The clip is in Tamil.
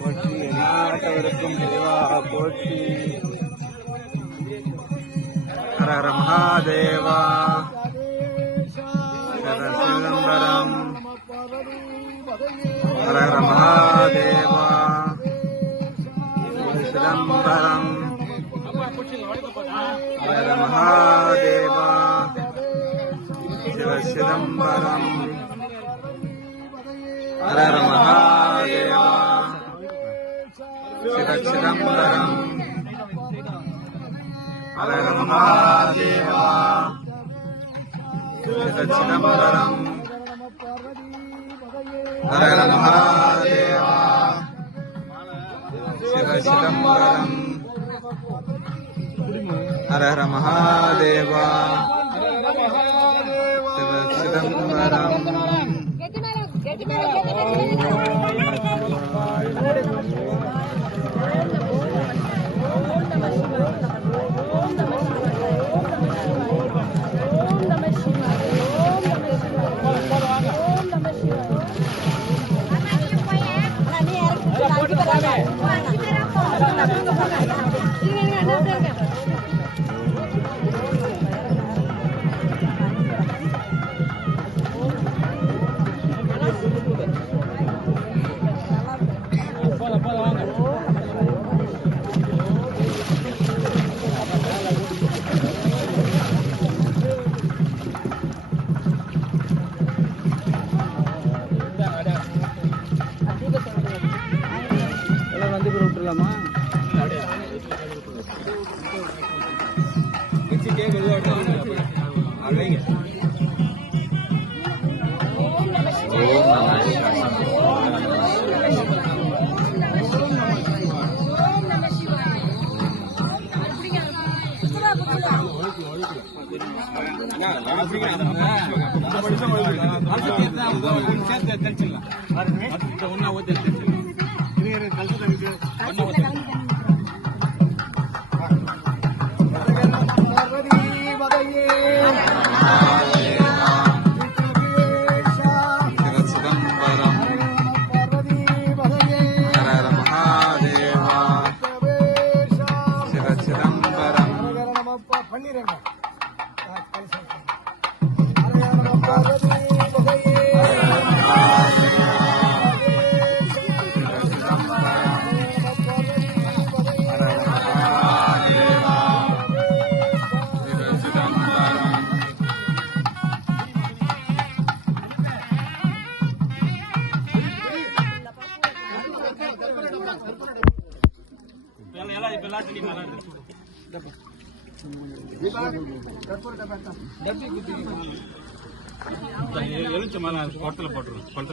போற்றி எந்நாட்டவருக்கும் இறைவா போற்றி. ஹர ஹர மகாதேவா. ஹர சிதம்பரம். ஹர ஹர மகாதேவா. சிதம்பரம். ஹர ஹர மகாதேவா. சிவ சிதம்பரம். ஹர ஹர மகாதேவா. சிவ சிதம்பரம். ஹர ஹர மகாதேவா. சிவ சிதம்பரம். ஹர ஹர மகாதேவா. சிவ சிதம்பரம். ஹர ஹர மகாதேவா. சிவ சிதம்பரம். விட்டுலாமா? எலுச்ச மேல கொட்டல போட்டுருவோம்.